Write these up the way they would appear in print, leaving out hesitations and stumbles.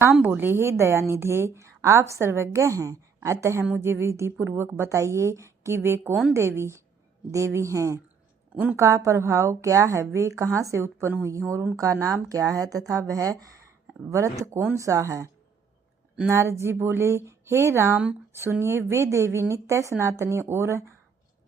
राम बोले, हे दयानिधे, आप सर्वज्ञ हैं, अतः मुझे विधि पूर्वक बताइए कि वे कौन देवी हैं, उनका प्रभाव क्या है, वे कहाँ से उत्पन्न हुई और उनका नाम क्या है तथा वह व्रत कौन सा है। नारद जी बोले, हे राम सुनिए, वे देवी नित्य सनातनी और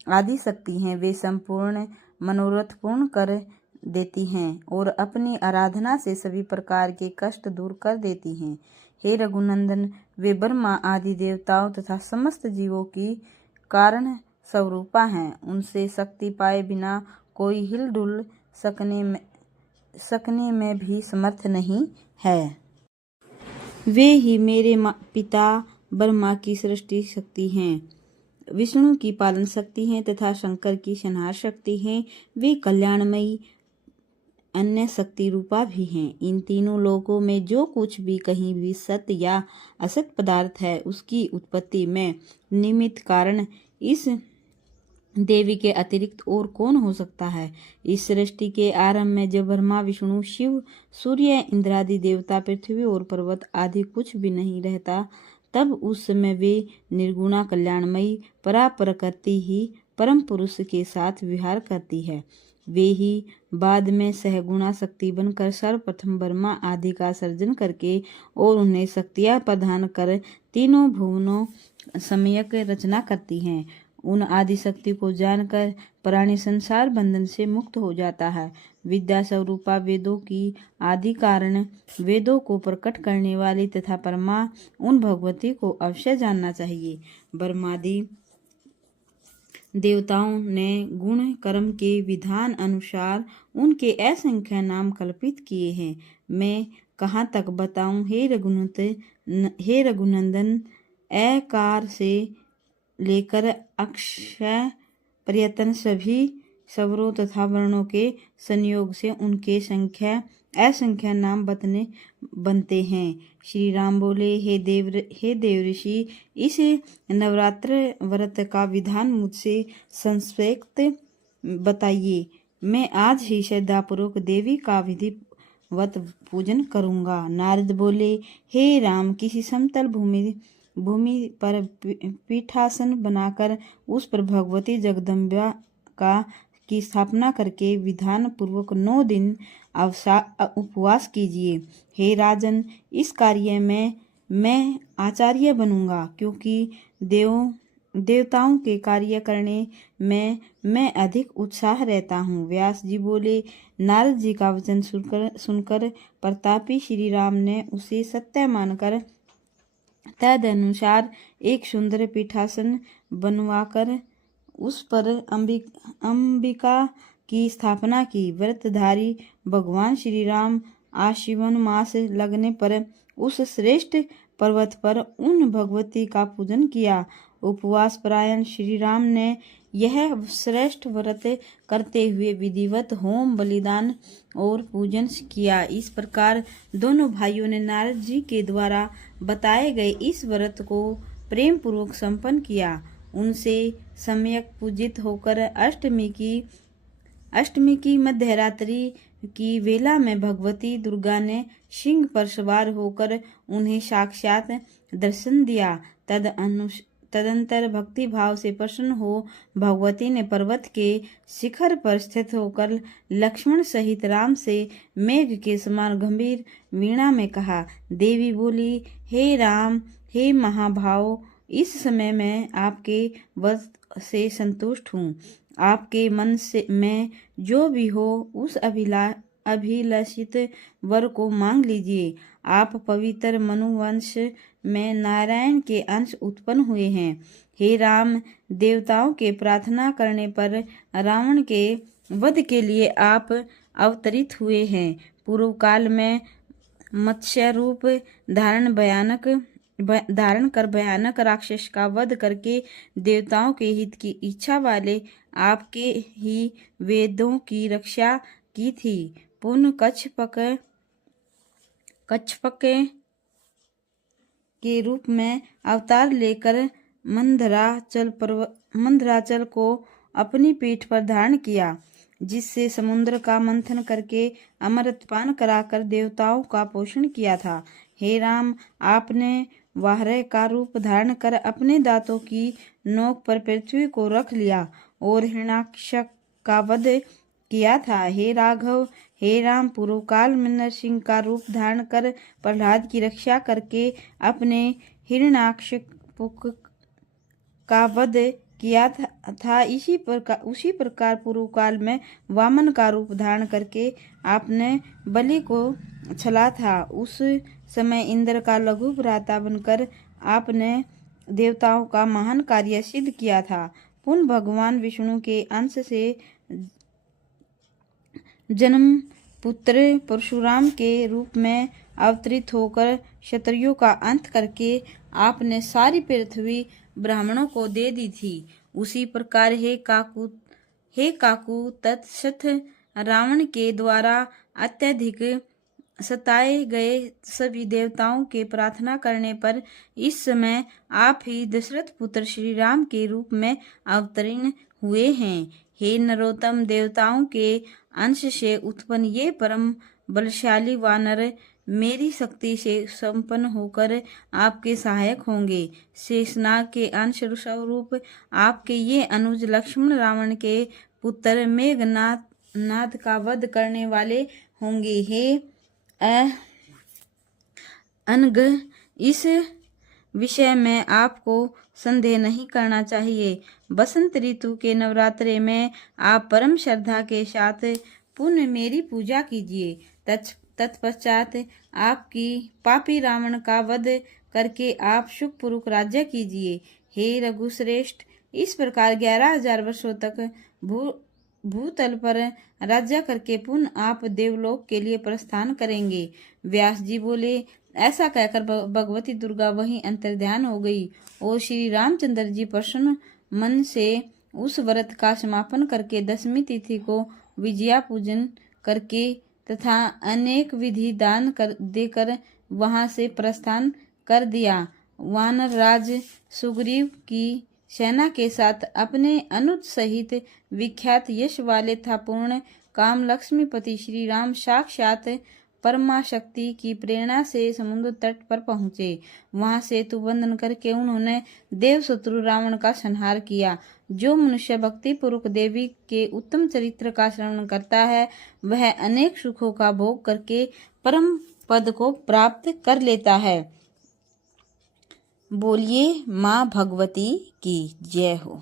आदि शक्ति हैं। वे संपूर्ण मनोरथ पूर्ण कर देती हैं और अपनी आराधना से सभी प्रकार के कष्ट दूर कर देती हैं। हे रघुनंदन, वे ब्रह्मा आदि देवताओं तथा समस्त जीवों की कारण स्वरूपा हैं। उनसे शक्ति पाए बिना कोई हिलडुल सकने में भी समर्थ नहीं है। वे ही मेरे पिता ब्रह्मा की सृष्टि शक्ति हैं, विष्णु की पालन शक्ति हैं तथा शंकर की संहार शक्ति हैं। वे कल्याणमयी अन्य शक्ति रूपा भी हैं। इन तीनों लोकों में जो कुछ भी कहीं भी सत्य या असत पदार्थ है, उसकी उत्पत्ति में निमित्त कारण इस देवी के अतिरिक्त और कौन हो सकता है। इस सृष्टि के आरंभ में जब ब्रह्मा विष्णु शिव सूर्य इंद्रादि देवता पृथ्वी और पर्वत आदि कुछ भी नहीं रहता, तब उस समय वे निर्गुणा कल्याणमयी परा प्रकृति ही परम पुरुष के साथ विहार करती है। वे ही बाद में सहगुणा शक्ति बनकर सर्वप्रथम ब्रह्मा आदि का सर्जन करके और उन्हें शक्तियां प्रदान कर तीनों भुवनों सम्यक रचना करती हैं। उन आदि शक्ति को जानकर प्राणी संसार बंधन से मुक्त हो जाता है। विद्या स्वरूपा वेदों की आदि कारण, वेदों को प्रकट करने वाली तथा परमा उन भगवती को अवश्य जानना चाहिए। ब्रह्मादि देवताओं ने गुण कर्म के विधान अनुसार उनके असंख्य नाम कल्पित किए हैं। मैं कहाँ तक बताऊं, हे रघुनंदन, अकार से लेकर अक्षय पर्यतन सभी स्वरों तथा वर्णों के संयोग से उनके असंख्य नाम बनते हैं। श्री राम बोले, हे देव ऋषि, इस नवरात्र व्रत का विधान मुझसे संक्षेप्त बताइए। मैं आज ही श्रद्धापूर्वक देवी का विधिवत पूजन करूंगा। नारद बोले, हे राम, किसी समतल भूमि पर पीठासन बनाकर उस पर भगवती जगदम्बा की स्थापना करके विधान पूर्वक 9 दिन उपवास कीजिए। हे राजन, इस कार्य में मैं आचार्य बनूंगा, क्योंकि देवताओं के कार्य करने में मैं अधिक उत्साह रहता हूँ। व्यास जी बोले, नारद जी का वचन सुनकर प्रतापी श्री राम ने उसे सत्य मानकर तदनुसार एक सुंदर पीठासन बनवाकर उस पर अंबिका की स्थापना की। व्रतधारी भगवान श्री राम आश्विन मास लगने पर उस श्रेष्ठ पर्वत पर उन भगवती का पूजन किया। उपवास परायण श्री राम ने यह श्रेष्ठ व्रत करते हुए विधिवत होम बलिदान और पूजन किया। इस प्रकार दोनों भाइयों ने नारद जी के द्वारा बताए गए इस व्रत को प्रेम पूर्वक संपन्न किया। उनसे सम्यक पूजित होकर अष्टमी की मध्यरात्रि की वेला में भगवती दुर्गा ने सिंह पर सवार होकर उन्हें साक्षात दर्शन दिया। तदंतर भक्ति भाव से प्रसन्न हो भगवती ने पर्वत के शिखर पर स्थित होकर लक्ष्मण सहित राम से मेघ के समान गंभीर वीणा में कहा। देवी बोली, हे राम, हे महाभाव, इस समय मैं आपके वध से संतुष्ट हूँ। आपके मन में जो भी हो उस अभिलाषित वर को मांग लीजिए। आप पवित्र मनुवंश में नारायण के अंश उत्पन्न हुए हैं। हे राम, देवताओं के प्रार्थना करने पर रावण के वध के लिए आप अवतरित हुए हैं। पूर्व काल में मत्स्य रूप धारण कर भयानक राक्षस का वध करके देवताओं के हित की इच्छा वाले आपके ही वेदों की रक्षा की थी। पुनः कच्छप के रूप में अवतार लेकर मंदराचल को अपनी पीठ पर धारण किया, जिससे समुद्र का मंथन करके अमृतपान कराकर देवताओं का पोषण किया था। हे राम, आपने वाहरह का रूप धारण कर अपने दांतों की नोक पर पृथ्वी को रख लिया और हिरण्याक्ष का वध किया था। हे राघव, हे राम, पूर्व काल में नरसिंह का रूप धारण कर प्रहलाद की रक्षा करके अपने हिरण्याक्ष का वध किया था। उसी प्रकार पूर्व काल में वामन का रूप धारण करके आपने बलि को छला था। उस समय इंद्र का लघु भ्राता बनकर आपने देवताओं का महान कार्य सिद्ध किया था। पुनः भगवान विष्णु के अंश से जन्म पुत्र परशुराम के रूप में अवतरित होकर क्षत्रियों का अंत करके आपने सारी पृथ्वी ब्राह्मणों को दे दी थी। उसी प्रकार हे काकू तत्सत रावण के द्वारा अत्यधिक सताए गए सभी देवताओं के प्रार्थना करने पर इस समय आप ही दशरथ पुत्र श्री राम के रूप में अवतीर्ण हुए हैं। हे नरोत्तम, देवताओं के अंश से उत्पन्न ये परम बलशाली वानर मेरी शक्ति से संपन्न होकर आपके सहायक होंगे। शेषनाग के अंश स्वरूप आपके ये अनुज लक्ष्मण रावण के पुत्र मेघनाद का वध करने वाले होंगे। हे अनग, इस विषय में आपको संदेह नहीं करना चाहिए। बसंत ऋतु के नवरात्रे में आप परम श्रद्धा के साथ पुनः मेरी पूजा कीजिए। तत्पश्चात आपकी पापी रावण का वध करके आप सुखपूर्वक राज्य कीजिए। हे रघुश्रेष्ठ, इस प्रकार 11,000 वर्षों तक भूतल पर राज्य करके पुनः आप देवलोक के लिए प्रस्थान करेंगे। व्यास जी बोले, ऐसा कहकर भगवती दुर्गा वहीं अंतर्ध्यान हो गई और श्री रामचंद्र जी प्रसन्न मन से उस व्रत का समापन करके 10वीं तिथि को विजया पूजन करके तथा अनेक विधि दान देकर वहां से प्रस्थान कर दिया। वानर राज सुग्रीव की सेना के साथ अपने अनुज सहित विख्यात यश वाले था पूर्ण काम लक्ष्मीपति श्री राम साक्षात परमाशक्ति की प्रेरणा से समुद्र तट पर पहुंचे। वहां सेतु बंधन करके उन्होंने देव शत्रु रावण का संहार किया। जो मनुष्य भक्ति पूर्वक देवी के उत्तम चरित्र का श्रवण करता है वह अनेक सुखों का भोग करके परम पद को प्राप्त कर लेता है। बोलिए माँ भगवती की जय हो।